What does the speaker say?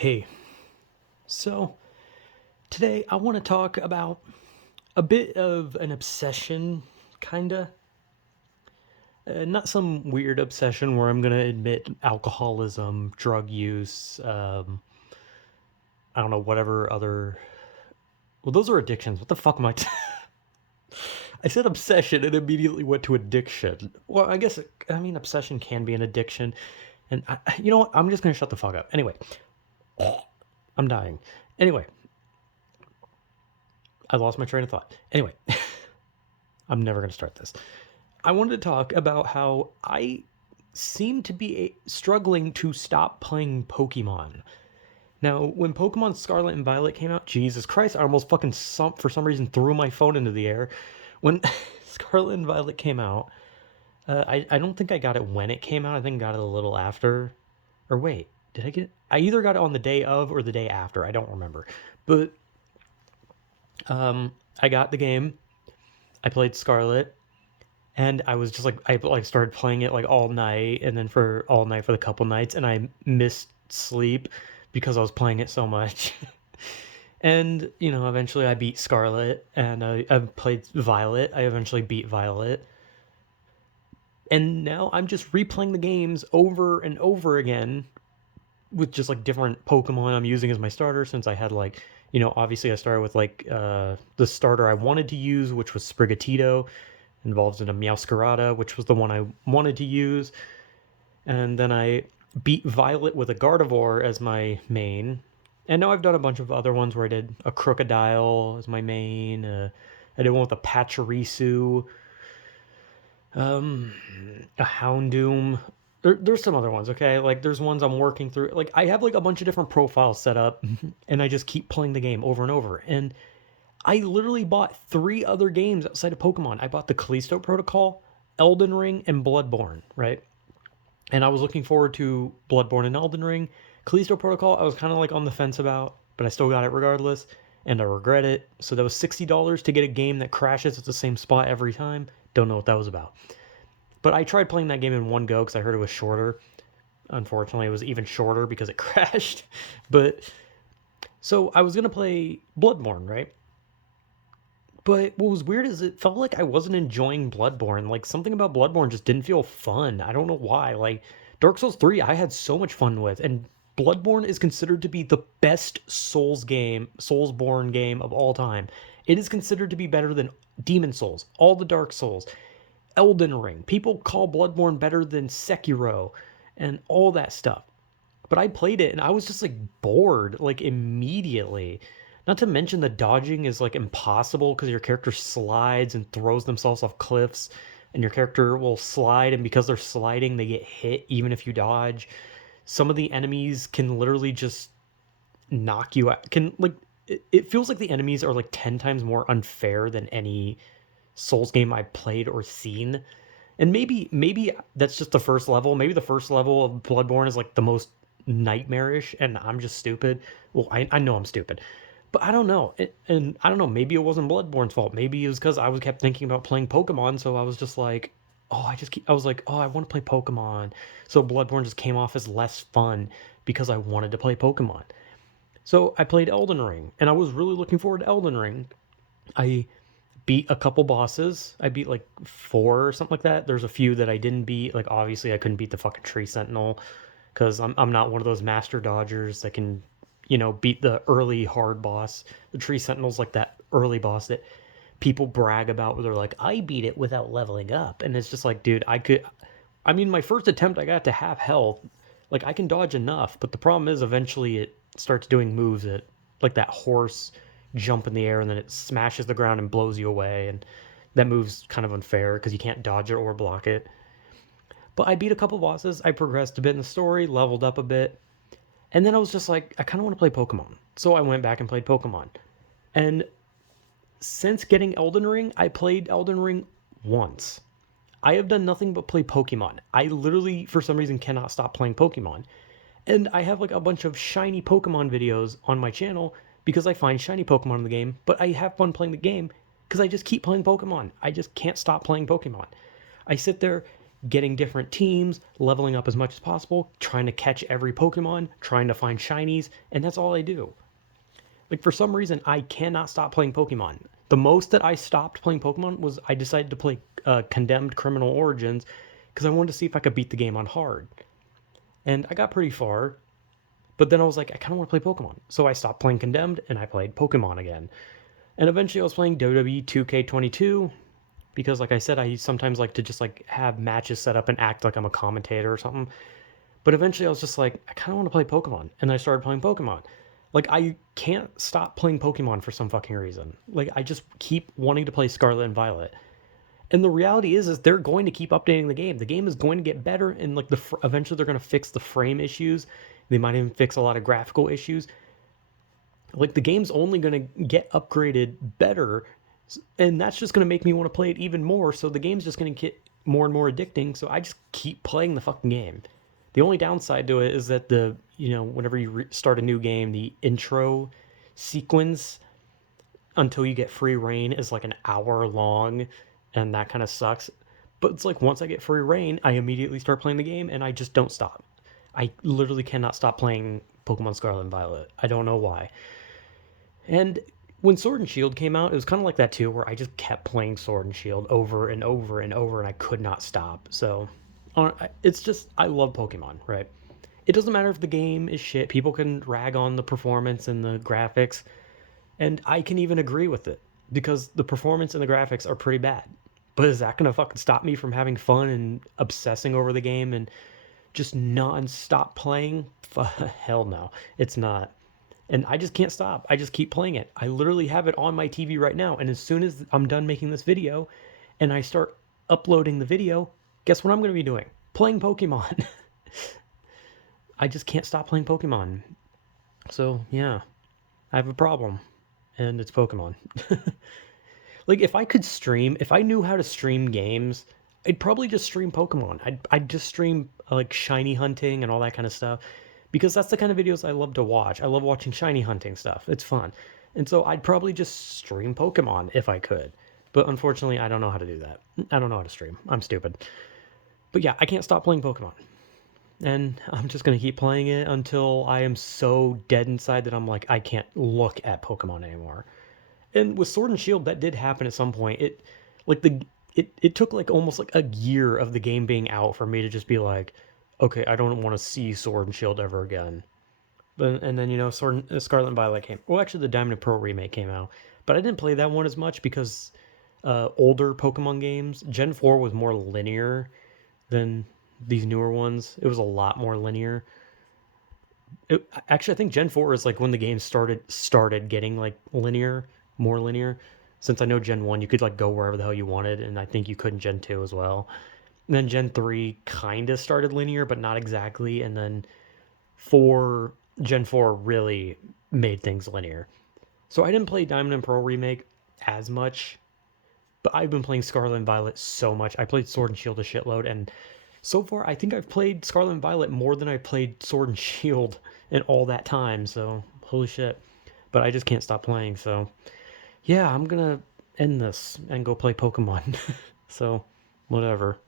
Hey, so today I want to talk about a bit of an obsession, kinda. Not some weird obsession where I'm gonna admit alcoholism, drug use, I don't know, whatever other. Well, those are addictions. What the fuck am I? I said obsession and immediately went to addiction. Well, I mean, obsession can be an addiction. And you know what? I'm just gonna shut the fuck up. Anyway, I'm dying. Anyway, I lost my train of thought. Anyway, I'm never gonna start this. I wanted to talk about how I seem to be struggling to stop playing Pokemon. Now, when Pokemon Scarlet and Violet came out, Jesus Christ, I almost fucking for some reason threw my phone into the air. When Scarlet and Violet came out, I don't think I got it when it came out. I think I got it a little after. Or wait, did I get it? I either got it on the day of or the day after. I don't remember. But I got the game. I played Scarlet. And I was just like, I like started playing it like all night, and then for all night for the couple nights, and I missed sleep because I was playing it so much. And eventually I beat Scarlet, and I played Violet. I eventually beat Violet, and now I'm just replaying the games over and over again with just like different Pokemon I'm using as my starter. Since I had like, obviously I started with like the starter I wanted to use, which was Sprigatito, involved in a Meowscarada, which was the one I wanted to use. And then I beat Violet with a Gardevoir as my main. And now I've done a bunch of other ones where I did a Crocodile as my main. I did one with a Pachirisu, a Houndoom. There's some other ones, okay? Like, there's ones I'm working through. Like, I have, like, a bunch of different profiles set up, and I just keep playing the game over and over. And I literally bought 3 other games outside of Pokemon. I bought the Callisto Protocol, Elden Ring, and Bloodborne, right? And I was looking forward to Bloodborne and Elden Ring. Callisto Protocol, I was kind of like on the fence about, but I still got it regardless, and I regret it. So that was $60 to get a game that crashes at the same spot every time. Don't know what that was about. But I tried playing that game in one go because I heard it was shorter. Unfortunately, it was even shorter because it crashed. But so I was gonna play Bloodborne, right? But what was weird is it felt like I wasn't enjoying Bloodborne. Like something about Bloodborne just didn't feel fun. I don't know why. Like Dark Souls 3 I had so much fun with, and Bloodborne is considered to be the best Soulsborne game of all time. It is considered to be better than Demon Souls, all the Dark Souls, Elden Ring. People call Bloodborne better than Sekiro and all that stuff. But I played it and I was just like bored like immediately. Not to mention the dodging is like impossible because your character slides and throws themselves off cliffs, and your character will slide, and because they're sliding, they get hit even if you dodge. Some of the enemies can literally just knock you out. Can like it feels like the enemies are like 10 times more unfair than any Souls game I've played or seen. And maybe that's just the first level. Maybe the first level of Bloodborne is like the most nightmarish, and I'm just stupid. Well, I know I'm stupid, but I don't know. And I don't know. Maybe it wasn't Bloodborne's fault. Maybe it was because I was kept thinking about playing Pokemon, so I was just like, oh, I was like, oh, I want to play Pokemon. So Bloodborne just came off as less fun because I wanted to play Pokemon. So I played Elden Ring, and I was really looking forward to Elden Ring. I beat a couple bosses. I beat like 4 or something like that. There's a few that I didn't beat. Like obviously I couldn't beat the fucking Tree Sentinel because I'm not one of those master dodgers that can, beat the early hard boss. The Tree Sentinel's like that early boss that people brag about where they're like, I beat it without leveling up. And it's just like, dude, I mean, my first attempt I got to half health. Like I can dodge enough, but the problem is eventually it starts doing moves that like that horse jump in the air and then it smashes the ground and blows you away, and that move's kind of unfair because you can't dodge it or block it. But I beat a couple bosses, I progressed a bit in the story, leveled up a bit, and then I was just like, I kind of want to play Pokemon. So I went back and played Pokemon. And since getting Elden Ring, I played Elden Ring once. I have done nothing but play Pokemon. I literally, for some reason, cannot stop playing Pokemon. And I have like a bunch of shiny Pokemon videos on my channel because I find shiny Pokemon in the game, but I have fun playing the game because I just keep playing Pokemon. I just can't stop playing Pokemon. I sit there getting different teams, leveling up as much as possible, trying to catch every Pokemon, trying to find shinies, and that's all I do. Like, for some reason, I cannot stop playing Pokemon. The most that I stopped playing Pokemon was I decided to play Condemned Criminal Origins because I wanted to see if I could beat the game on hard. And I got pretty far, but then I was like, I kind of want to play Pokemon. So I stopped playing Condemned and I played Pokemon again. And eventually I was playing WWE 2K22 because, like I said, I sometimes like to just like have matches set up and act like I'm a commentator or something. But eventually I was just like, I kind of want to play Pokemon. And I started playing Pokemon. Like, I can't stop playing Pokemon for some fucking reason. Like, I just keep wanting to play Scarlet and Violet. And the reality is they're going to keep updating the game. The game is going to get better, and like eventually they're going to fix the frame issues. They might even fix a lot of graphical issues. Like, the game's only going to get upgraded better, and that's just going to make me want to play it even more. So the game's just going to get more and more addicting. So I just keep playing the fucking game. The only downside to it is that whenever you start a new game, the intro sequence until you get free reign is like an hour long, and that kind of sucks. But it's like once I get free reign, I immediately start playing the game, and I just don't stop. I literally cannot stop playing Pokemon Scarlet and Violet. I don't know why. And when Sword and Shield came out, it was kind of like that too, where I just kept playing Sword and Shield over and over and over, and I could not stop. So it's just, I love Pokemon, right? It doesn't matter if the game is shit. People can rag on the performance and the graphics, and I can even agree with it because the performance and the graphics are pretty bad. But is that gonna fucking stop me from having fun and obsessing over the game and just non-stop playing? Hell no, it's not. And I just can't stop. I just keep playing it. I literally have it on my TV right now, and as soon as I'm done making this video and I start uploading the video, guess what I'm going to be doing? Playing Pokemon. I just can't stop playing Pokemon. So, yeah, I have a problem, and it's Pokemon. Like, if I could stream, if I knew how to stream games, I'd probably just stream Pokemon. I'd just stream, like, shiny hunting and all that kind of stuff, because that's the kind of videos I love to watch. I love watching shiny hunting stuff. It's fun. And so I'd probably just stream Pokemon if I could. But unfortunately, I don't know how to do that. I don't know how to stream. I'm stupid. But yeah, I can't stop playing Pokemon. And I'm just going to keep playing it until I am so dead inside that I'm like, I can't look at Pokemon anymore. And with Sword and Shield, that did happen at some point. It took like almost like a year of the game being out for me to just be like, okay, I don't want to see Sword and Shield ever again. And then, Scarlet and Violet came. Well, actually, the Diamond and Pearl remake came out, but I didn't play that one as much because older Pokemon games, Gen 4 was more linear than these newer ones. It was a lot more linear. Actually, I think Gen 4 is like when the game started getting like linear, more linear. Since I know Gen 1, you could like go wherever the hell you wanted, and I think you could in Gen 2 as well. And then Gen 3 kind of started linear, but not exactly. And then Gen 4 really made things linear. So I didn't play Diamond and Pearl Remake as much, but I've been playing Scarlet and Violet so much. I played Sword and Shield a shitload, and so far I think I've played Scarlet and Violet more than I played Sword and Shield in all that time. So holy shit. But I just can't stop playing. So yeah, I'm gonna end this and go play Pokemon. So whatever.